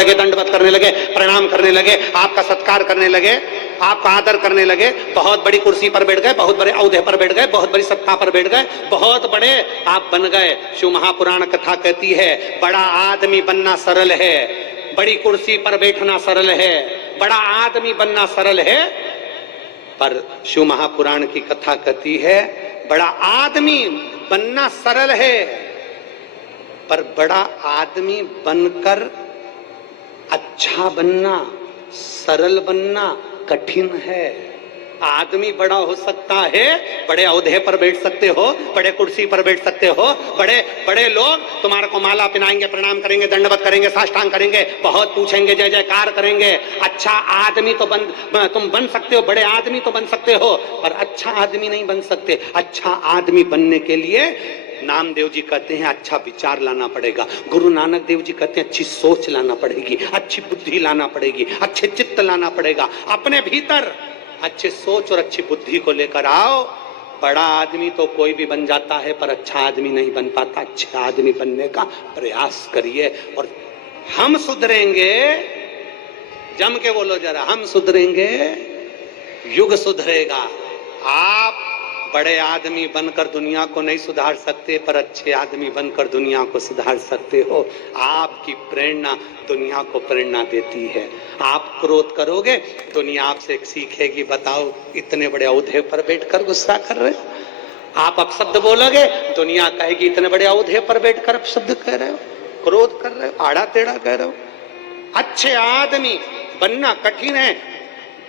लगे, दंडवत करने लगे, प्रणाम करने लगे, आपका सत्कार करने लगे, आपका आदर करने लगे, बहुत बड़ी कुर्सी पर बैठ गए, बहुत बड़े औहदे पर बैठ गए, बहुत बड़ी सत्ता पर बैठ गए, बहुत बड़े आप बन गए। शिव महापुराण कथा कहती है बड़ा आदमी बनना सरल है, बड़ी कुर्सी पर बैठना सरल है, बड़ा आदमी बनना सरल है। पर शिव महापुराण की कथा कहती है बड़ा आदमी बनना सरल है, पर बड़ा आदमी बनकर अच्छा बनना, सरल बनना कठिन है। आदमी बड़ा हो सकता है, बड़े औहदे पर बैठ सकते हो, बड़े कुर्सी पर बैठ सकते हो, बड़े बड़े लोग तुम्हारे को माला पहनाएंगे, प्रणाम करेंगे, दंडवत करेंगे, साष्टांग करेंगे, बहुत पूछेंगे, जय जयकार करेंगे। अच्छा आदमी तो तुम बन सकते हो, बड़े आदमी तो बन सकते हो, पर अच्छा आदमी नहीं बन सकते। अच्छा आदमी बनने के लिए नामदेव जी कहते हैं अच्छा विचार लाना पड़ेगा, गुरु नानक देव जी कहते हैं अच्छी सोच लाना पड़ेगी, अच्छी बुद्धि लाना पड़ेगी, अच्छे चित्त लाना पड़ेगा। अपने भीतर अच्छे सोच और अच्छी बुद्धि को लेकर आओ। बड़ा आदमी तो कोई भी बन जाता है, पर अच्छा आदमी नहीं बन पाता। अच्छे आदमी बनने का प्रयास करिए और हम सुधरेंगे। जम के बोलो जरा, हम सुधरेंगे, युग सुधरेगा। आप बड़े आदमी बनकर दुनिया को नहीं सुधार सकते, पर अच्छे आदमी बनकर दुनिया को सुधार सकते हो। आपकी प्रेरणा दुनिया को प्रेरणा देती है। आप क्रोध करोगे, दुनिया आपसे सीखेगी। बताओ, इतने बड़े औहदे पर बैठकर गुस्सा कर रहे हो। आप अपशब्द बोलोगे, दुनिया कहेगी इतने बड़े औहदे पर बैठकर अपशब्द कह रहे हो, क्रोध कर रहे हो, आड़ा टेढ़ा कह रहे हो। अच्छे आदमी बनना कठिन है।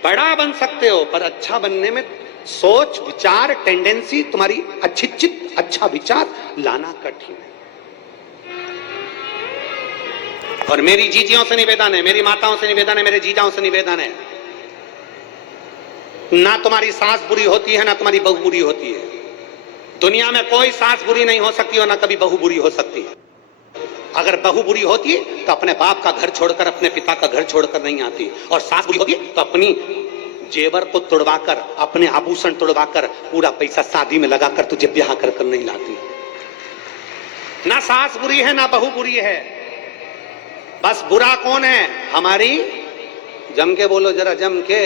बड़ा बन सकते हो, पर अच्छा बनने में सोच, विचार, टेंडेंसी तुम्हारी अच्छी चित्त, अच्छा विचार लाना कठिन है। और मेरी जीजियों से निवेदन है, मेरी माताओं से निवेदन है, मेरे जीजाओं से निवेदन है, ना तुम्हारी सास बुरी होती है, ना तुम्हारी बहू बुरी होती है। दुनिया में कोई सास बुरी नहीं हो सकती और ना कभी बहू बुरी हो सकती है। अगर बहू बुरी होती है तो अपने बाप का घर छोड़कर, अपने पिता का घर छोड़कर नहीं आती, और सास बुरी होती है तो अपनी जेवर को तोड़वाकर, अपने आभूषण तोड़वाकर, पूरा पैसा शादी में लगाकर तुझे ब्याह कर कर नहीं लाती। ना सास बुरी है, ना बहू बुरी है। बस बुरा कौन है? हमारी, जम के बोलो जरा, जम के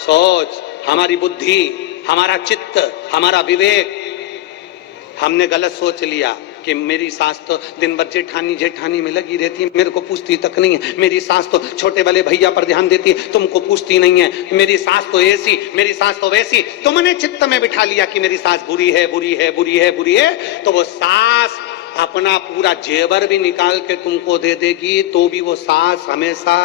सोच, हमारी बुद्धि, हमारा चित्त, हमारा विवेक। हमने गलत सोच लिया कि मेरी सास तो दिन भर जेठानी जेठानी में लगी रहती है, मेरे को पूछती तक नहीं है। मेरी सास तो छोटे वाले भैया पर ध्यान देती है, तुमको पूछती नहीं है। मेरी सास तो ऐसी, मेरी सास तो वैसी। तुमने चित्त में बिठा लिया कि मेरी सास बुरी है, बुरी है, बुरी है, बुरी है। तो वो सास अपना पूरा जेवर भी निकाल के तुमको दे देगी, तो भी वो सास हमेशा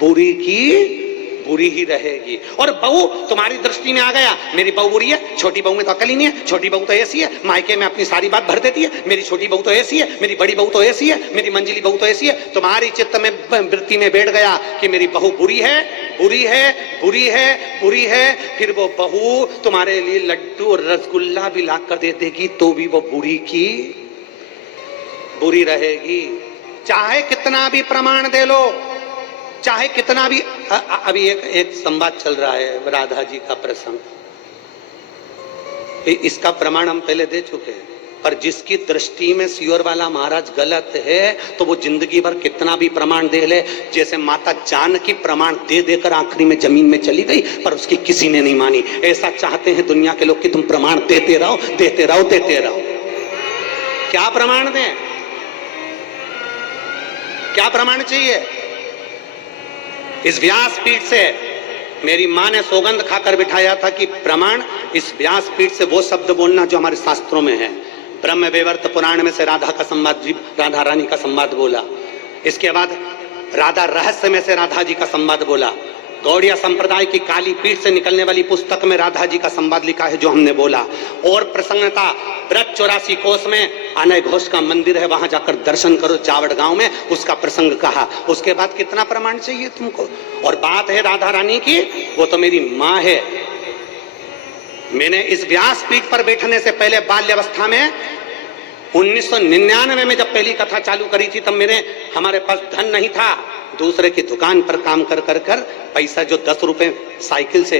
बुरी की बुरी ही रहेगी। और बहू तुम्हारी दृष्टि में आ गया, मेरी बहू बुरी है, छोटी बहू में तो अकल ही नहीं है, छोटी बहू तो ऐसी है, मायके में अपनी सारी बात भर देती है, मेरी छोटी बहू तो ऐसी है, मेरी बड़ी बहू तो ऐसी है, मेरी मंजिली बहू तो ऐसी है। तुम्हारी चित्त में, वृत्ति में बैठ गया कि मेरी बहू बुरी है, बुरी है, बुरी है, बुरी है। फिर वो बहू तुम्हारे लिए लड्डू और रसगुल्ला भी ला कर दे देगी, तो भी वो बुरी की बुरी रहेगी। चाहे कितना भी प्रमाण दे लो, चाहे कितना भी। अभी एक संवाद चल रहा है, राधा जी का प्रसंग। इसका प्रमाण हम पहले दे चुके हैं, पर जिसकी दृष्टि में सियोर वाला महाराज गलत है, तो वो जिंदगी भर कितना भी प्रमाण दे ले। जैसे माता जानकी प्रमाण दे देकर आखिरी में जमीन में चली गई, पर उसकी किसी ने नहीं मानी। ऐसा चाहते हैं दुनिया के लोग कि तुम प्रमाण देते रहो, देते रहो, देते रहो। क्या प्रमाण दें? क्या प्रमाण चाहिए? इस व्यासपीठ से मेरी मां ने सौगंध खाकर बिठाया था कि प्रमाण, इस व्यासपीठ से वो शब्द बोलना जो हमारे शास्त्रों में है। ब्रह्म वैवर्त पुराण में से राधा का संवाद, राधा रानी का संवाद बोला। इसके बाद राधा रहस्य में से राधा जी का संवाद बोला। गौड़िया संप्रदाय की काली पीठ से निकलने वाली पुस्तक में राधा जी का संवाद लिखा है, जो हमने बोला। और प्रसन्नता ब्रज 84 कोस में अनय घोष का मंदिर है, वहां जाकर दर्शन करो, जावड़ गांव में, उसका प्रसंग कहा। उसके बाद कितना प्रमाण चाहिए तुमको? और बात है राधा रानी की, वो तो मेरी माँ है। मैंने इस व्यासपीठ पर बैठने से पहले बाल्यावस्था में 1999 में जब पहली कथा चालू करी थी, तब हमारे पास धन नहीं था। दूसरे की दुकान पर काम कर कर कर पैसा, जो 10 रुपए साइकिल से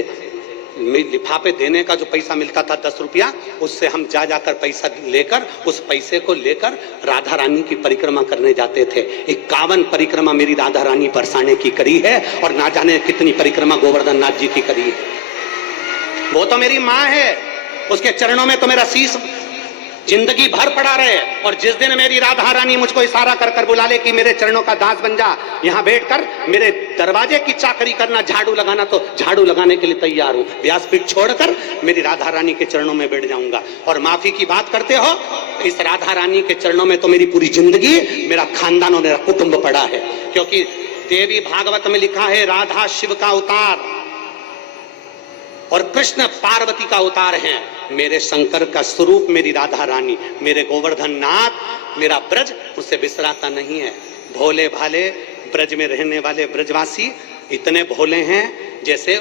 लिफाफे देने का जो पैसा मिलता था 10 रुपया, उससे हम जा जाकर पैसा लेकर, उस पैसे को लेकर राधा रानी की परिक्रमा करने जाते थे। 51 परिक्रमा मेरी राधा रानी बरसाने की करी है, और ना जाने कितनी परिक्रमा गोवर्धन नाथ जी की करी है। वो तो मेरी माँ है, उसके चरणों में तो मेरा शीश जिंदगी भर पड़ा रहे। और जिस दिन मेरी राधा रानी मुझको इशारा कर कर बुला ले कि मेरे चरणों का दास बन जा, यहाँ बैठकर मेरे दरवाजे की चाकरी करना, झाड़ू लगाना, तो झाड़ू लगाने के लिए तैयार हूँ। व्यासपीठ छोड़कर मेरी राधा रानी के चरणों में बैठ जाऊंगा। और माफी की बात करते हो, इस राधा रानी के चरणों में तो मेरी पूरी जिंदगी, मेरा खानदान और मेरा कुटुंब पड़ा है। क्योंकि देवी भागवत में लिखा है, राधा शिव का अवतार और कृष्ण पार्वती का अवतार है। मेरे शंकर का स्वरूप मेरी राधा रानी, मेरे गोवर्धन नाथ, मेरा ब्रज उससे बिसराता नहीं है। भोले भाले ब्रज में रहने वाले ब्रजवासी इतने भोले हैं, जैसे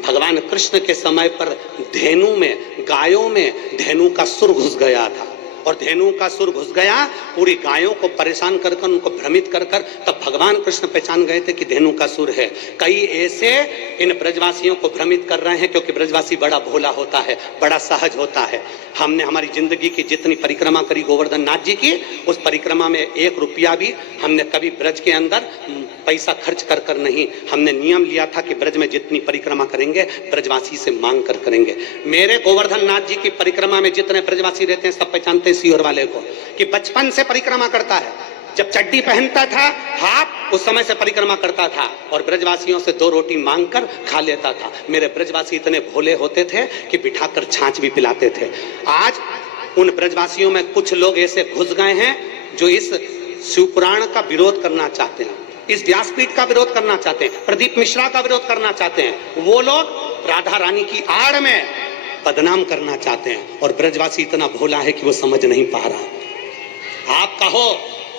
भगवान कृष्ण के समय पर धेनु में, गायों में धेनु का सुर घुस गया था, और धेनु का सुर घुस गया, पूरी गायों को परेशान कर कर, उनको भ्रमित कर कर, तब भगवान कृष्ण पहचान गए थे कि धेनु का सुर है। कई ऐसे इन ब्रजवासियों को भ्रमित कर रहे हैं, क्योंकि ब्रजवासी बड़ा भोला होता है, बड़ा सहज होता है। हमने हमारी जिंदगी की जितनी परिक्रमा करी गोवर्धन नाथ जी की, उस परिक्रमा में 1 रुपया भी हमने कभी ब्रज के अंदर पैसा खर्च कर कर नहीं। हमने नियम लिया था कि ब्रज में जितनी परिक्रमा करेंगे ब्रजवासी से मांग कर करेंगे। मेरे गोवर्धन नाथ जी की परिक्रमा में जितने ब्रजवासी रहते हैं, सब पहचानते हैं सीहोर वाले को, कि बचपन से परिक्रमा करता है। जब चड्डी पहनता था हाफ, उस समय से परिक्रमा करता था, और ब्रजवासियों से 2 रोटी मांग कर खा लेता था। मेरे ब्रजवासी इतने भोले होते थे कि बिठाकर छाछ भी पिलाते थे। आज उन ब्रजवासियों में कुछ लोग ऐसे घुस गए हैं जो इस शिवपुराण का विरोध करना चाहते हैं, इस व्यासपीठ का विरोध करना चाहते हैं, प्रदीप मिश्रा का विरोध करना चाहते हैं। वो लोग राधा रानी की आड़ में बदनाम करना चाहते हैं, और ब्रजवासी इतना भोला है कि वो समझ नहीं पा रहा। आप कहो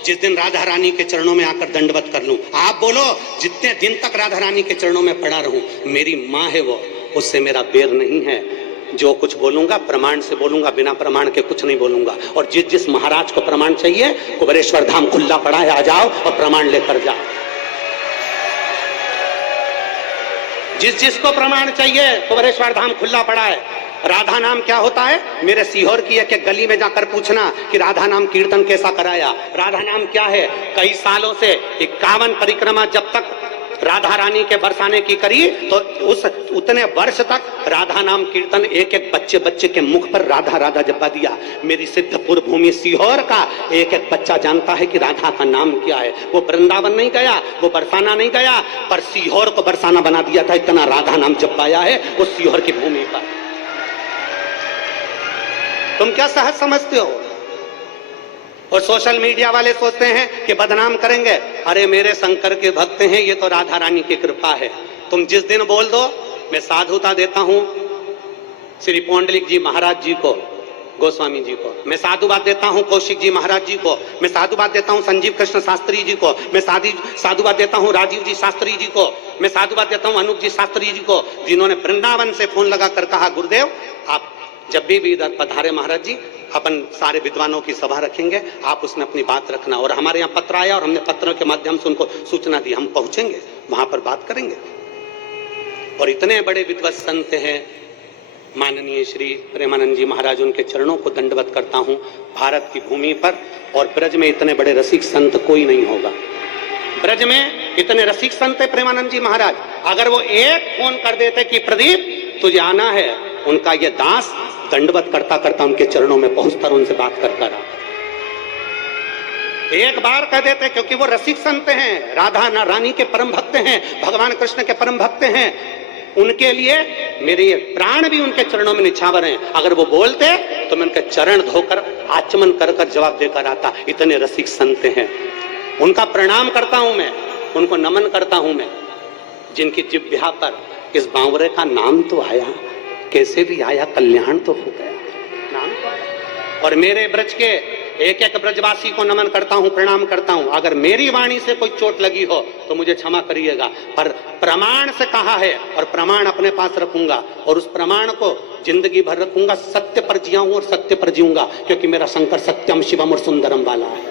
जिस दिन राधा रानी के चरणों में आकर दंडवत कर लूं, आप बोलो जितने दिन तक राधा रानी के चरणों में पड़ा रहूं, मेरी माँ है वो, उससे मेरा बैर नहीं है। जो कुछ बोलूंगा प्रमाण से बोलूंगा, बिना प्रमाण के कुछ नहीं बोलूंगा। और जिस जिस महाराज को प्रमाण चाहिए, कुबेरेश्वर धाम खुला पड़ा है, आ जाओ और प्रमाण लेकर जाओ। जिस जिसको प्रमाण चाहिए, कुबेरेश्वर धाम खुला पड़ा है। राधा नाम क्या होता है, मेरे सीहोर की एक गली में जाकर पूछना कि राधा नाम कीर्तन कैसा कराया। राधा नाम क्या है, कई सालों से 51 परिक्रमा जब तक राधा रानी के बरसाने की करी, तो उस उतने वर्ष तक राधा नाम कीर्तन एक एक बच्चे बच्चे के मुख पर राधा राधा जपा दिया। मेरी सिद्धपुर भूमि सीहोर का एक एक बच्चा जानता है कि राधा का नाम क्या है। वो वृंदावन नहीं गया, वो बरसाना नहीं गया, पर सीहोर को बरसाना बना दिया था। इतना राधा नाम जप पाया है उस सीहोर की भूमि पर। तुम क्या सहज समझते हो? और सोशल मीडिया वाले सोचते हैं कि बदनाम करेंगे। अरे मेरे शंकर के भक्त हैं, ये तो राधा रानी की कृपा है। तुम जिस दिन बोल दो, मैं साधुता देता हूं श्री पौंडलिक जी महाराज जी को, गोस्वामी जी को, मैं साधुवाद देता हूं कौशिक जी महाराज जी को, मैं साधुवाद देता हूं संजीव कृष्ण शास्त्री जी को, मैं साधुवाद देता हूं राजीव जी शास्त्री जी को, मैं साधुवाद देता हूं अनूप जी शास्त्री जी को, जिन्होंने वृंदावन से फोन लगाकर कहा, गुरुदेव आप जब भी इधर पधारे महाराज जी, अपन सारे विद्वानों की सभा रखेंगे, आप उसमें अपनी बात रखना। और हमारे यहाँ पत्र आया और हमने पत्रों के माध्यम से उनको सूचना दी, हम पहुंचेंगे, वहां पर बात करेंगे। और इतने बड़े विद्वत संत हैं, माननीय श्री प्रेमानंद जी महाराज, उनके चरणों को दंडवत करता हूं भारत की भूमि पर। और ब्रज में इतने बड़े रसिक संत कोई नहीं होगा। ब्रज में इतने रसिक संत है प्रेमानंद जी महाराज, अगर वो एक फोन कर देते कि प्रदीप तुझे आना है, उनका ये दास दंडवत करता करता उनके चरणों में पहुंचकर उनसे बात करता रहा। एक बार कह देते, क्योंकि वो रसिक संत हैं, राधा रानी के परम भक्त हैं, भगवान कृष्ण के परम भक्त हैं। उनके लिए मेरे ये प्राण भी उनके चरणों में निछावर हैं। अगर वो बोलते तो मैं उनके चरण धोकर आचमन कर कर जवाब देकर आता। इतने रसिक संत हैं, उनका प्रणाम करता हूं मैं, उनको नमन करता हूं मैं, जिनकी जिह्वा पर इस बावरे का नाम तो आया, कैसे भी आया, कल्याण तो हो गया, नाम तो आया। और मेरे ब्रज के एक एक ब्रजवासी को नमन करता हूं, प्रणाम करता हूं। अगर मेरी वाणी से कोई चोट लगी हो तो मुझे क्षमा करिएगा, पर प्रमाण से कहा है और प्रमाण अपने पास रखूंगा, और उस प्रमाण को जिंदगी भर रखूंगा। सत्य पर जियाऊं और सत्य पर जीऊंगा, क्योंकि मेरा शंकर सत्यम शिवम और सुंदरम वाला है।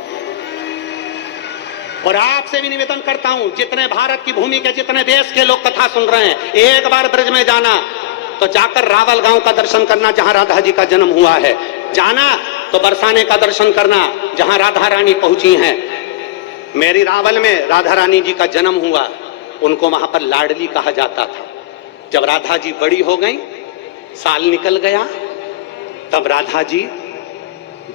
और आपसे भी निवेदन करता हूं, जितने भारत की भूमि के जितने देश के लोग कथा सुन रहे हैं, एक बार ब्रज में जाना, तो जाकर रावल गांव का दर्शन करना जहां राधा जी का जन्म हुआ है। जाना तो बरसाने का दर्शन करना जहां राधा रानी पहुंची हैं। मेरी रावल में राधा रानी जी का जन्म हुआ, उनको वहां पर लाडली कहा जाता था। जब राधा जी बड़ी हो गई, साल निकल गया, तब राधा जी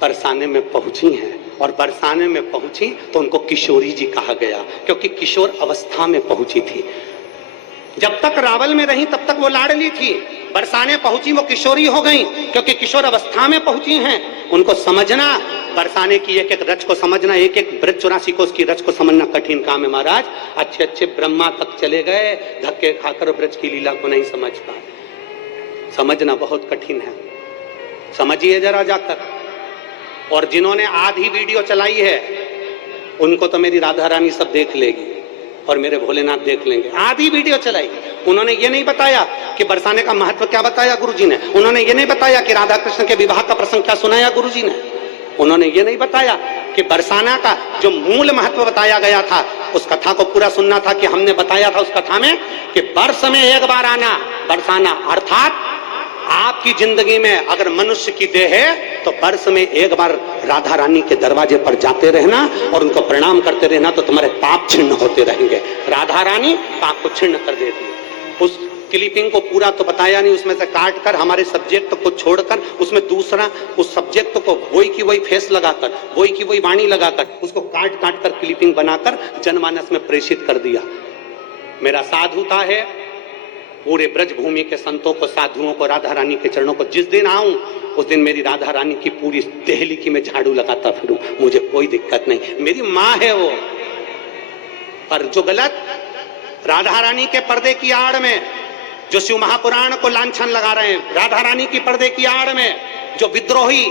बरसाने में पहुंची हैं, और बरसाने में पहुंची तो उनको किशोरी जी कहा गया, क्योंकि किशोर अवस्था में पहुंची थी। जब तक रावल में रही तब तक वो लाडली थी, बरसाने पहुंची वो किशोरी हो गई, क्योंकि किशोर अवस्था में पहुंची हैं। उनको समझना, बरसाने की एक एक रच को समझना, एक एक ब्रज 84 कोस की रच को समझना कठिन काम है महाराज। अच्छे अच्छे ब्रह्मा तक चले गए, धक्के खाकर ब्रज की लीला को नहीं समझ पाए। समझना बहुत कठिन है, समझिए जरा जाकर। और जिन्होंने आधी वीडियो चलाई है उनको तो मेरी राधा रानी सब देख लेगी और मेरे भोलेनाथ देख लेंगे। आधी वीडियो चलाई, उन्होंने ये नहीं बताया कि बरसाने का महत्व क्या बताया गुरुजी ने, उन्होंने ये नहीं बताया कि राधा कृष्ण के विवाह का प्रसंग क्या सुनाया गुरुजी ने, उन्होंने ये नहीं बताया कि बरसाना का जो मूल महत्व बताया गया था, उस कथा को पूरा सुनना था कि हमने बताया था उस कथा में कि वर्ष में एक बार आना बरसाना, अर्थात आपकी जिंदगी में अगर मनुष्य की देह है तो वर्ष में एक बार राधा रानी के दरवाजे पर जाते रहना और उनको प्रणाम करते रहना, तो तुम्हारे पाप छिन्न होते रहेंगे। राधा रानी पाप को छिन्न कर देती है। उस क्लिपिंग को पूरा तो बताया नहीं, उसमें से काट कर हमारे सब्जेक्ट को छोड़कर उसमें दूसरा उस सब्जेक्ट को वही की वही फेस लगाकर, वही की वही वाणी लगाकर, उसको काट काट कर क्लिपिंग बनाकर जनमानस में प्रेषित कर दिया। मेरा साधुता है पूरे ब्रज भूमि के संतों को, साधुओं को, राधा रानी के चरणों को जिस दिन आऊं उस दिन मेरी राधा रानी की पूरी देहली की मैं झाड़ू लगाता फिरूं, मुझे कोई दिक्कत नहीं, मेरी माँ है वो। पर जो गलत राधा रानी के पर्दे की आड़ में जो शिव महापुराण को लांछन लगा रहे हैं, राधा रानी की पर्दे की आड़ में जो विद्रोही,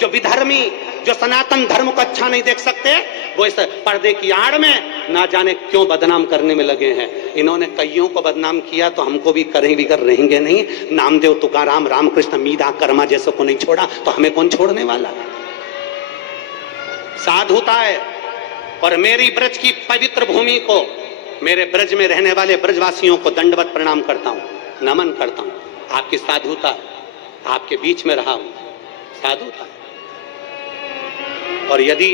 जो विधर्मी, जो सनातन धर्म को अच्छा नहीं देख सकते, वो इस पर्दे की आड़ में ना जाने क्यों बदनाम करने में लगे हैं। इन्होंने कईयों को बदनाम किया तो हमको भी करें बिगर रहेंगे नहीं। नामदेव, तुकाराम, रामकृष्ण, मीरा, कर्मा जैसे को नहीं छोड़ा तो हमें कौन छोड़ने वाला है। साधुता है। और मेरी ब्रज की पवित्र भूमि को, मेरे ब्रज में रहने वाले ब्रजवासियों को दंडवत प्रणाम करता हूं, नमन करता हूं। आपकी साधुता, आपके बीच में रहा हूं, साधुता। और यदि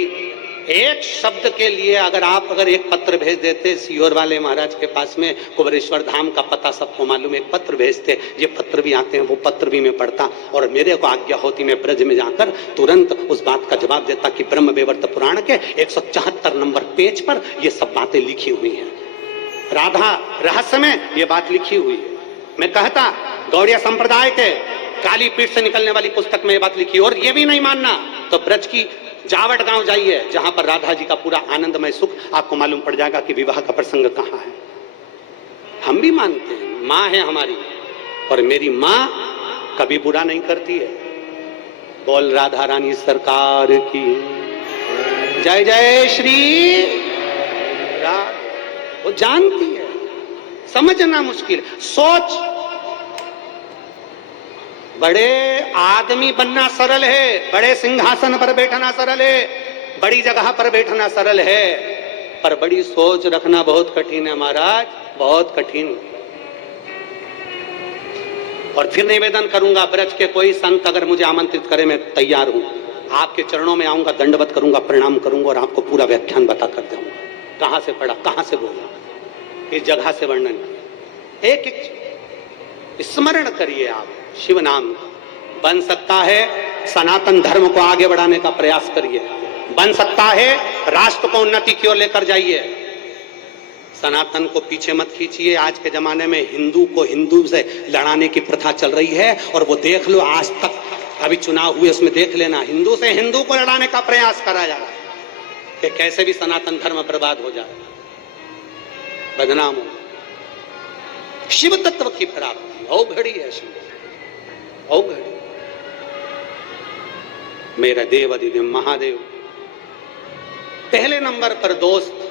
एक शब्द के लिए अगर एक पत्र भेज देते सीहोर वाले महाराज के पास में, कुबरेश्वर धाम का पता सबको मालूम, एक पत्र भेजते, ये पत्र भी आते हैं, वो पत्र भी मैं पढ़ता और मेरे को आज्ञा होती मैं ब्रज में जाकर तुरंत उस बात का जवाब देता कि ब्रह्म वैवर्त पुराण के 174 नंबर पेज पर ये सब बातें लिखी हुई हैं, राधा रहस्य में ये बात लिखी हुई है। मैं कहता गौड़िया संप्रदाय के काली पीठ से निकलने वाली पुस्तक में ये बात लिखी। और ये भी नहीं मानना तो ब्रज की जावट गांव जाइए, जहां पर राधा जी का पूरा आनंदमय सुख आपको मालूम पड़ जाएगा कि विवाह का प्रसंग कहां है। हम भी मानते हैं, मां है हमारी, और मेरी मां कभी बुरा नहीं करती है। बोल राधा रानी सरकार की जय जय श्री राधा। वो जानती है, समझना मुश्किल। सोच, बड़े आदमी बनना सरल है, बड़े सिंहासन पर बैठना सरल है, बड़ी जगह पर बैठना सरल है, पर बड़ी सोच रखना बहुत कठिन है महाराज, बहुत कठिन। और फिर निवेदन करूंगा, ब्रज के कोई संत अगर मुझे आमंत्रित करे मैं तैयार हूं, आपके चरणों में आऊंगा, दंडवत करूंगा, प्रणाम करूंगा और आपको पूरा व्याख्यान बता कर दूंगा, कहां से पढ़ा, कहां से बोला, इस जगह से वर्णन। एक एक स्मरण करिए आप शिव नाम। बन सकता है सनातन धर्म को आगे बढ़ाने का प्रयास करिए, बन सकता है राष्ट्र को उन्नति की ओर लेकर जाइए। सनातन को पीछे मत खींचिए। आज के जमाने में हिंदू को हिंदू से लड़ाने की प्रथा चल रही है, और वो देख लो, आज तक अभी चुनाव हुए उसमें देख लेना, हिंदू से हिंदू को लड़ाने का प्रयास करा जा रहा है कि कैसे भी सनातन धर्म बर्बाद हो जाए, बदनाम हो। शिव तत्व की प्राप्ति औघड़ी है, शिव औघड़ी। मेरा देव अधिदेव महादेव। पहले नंबर पर दोस्त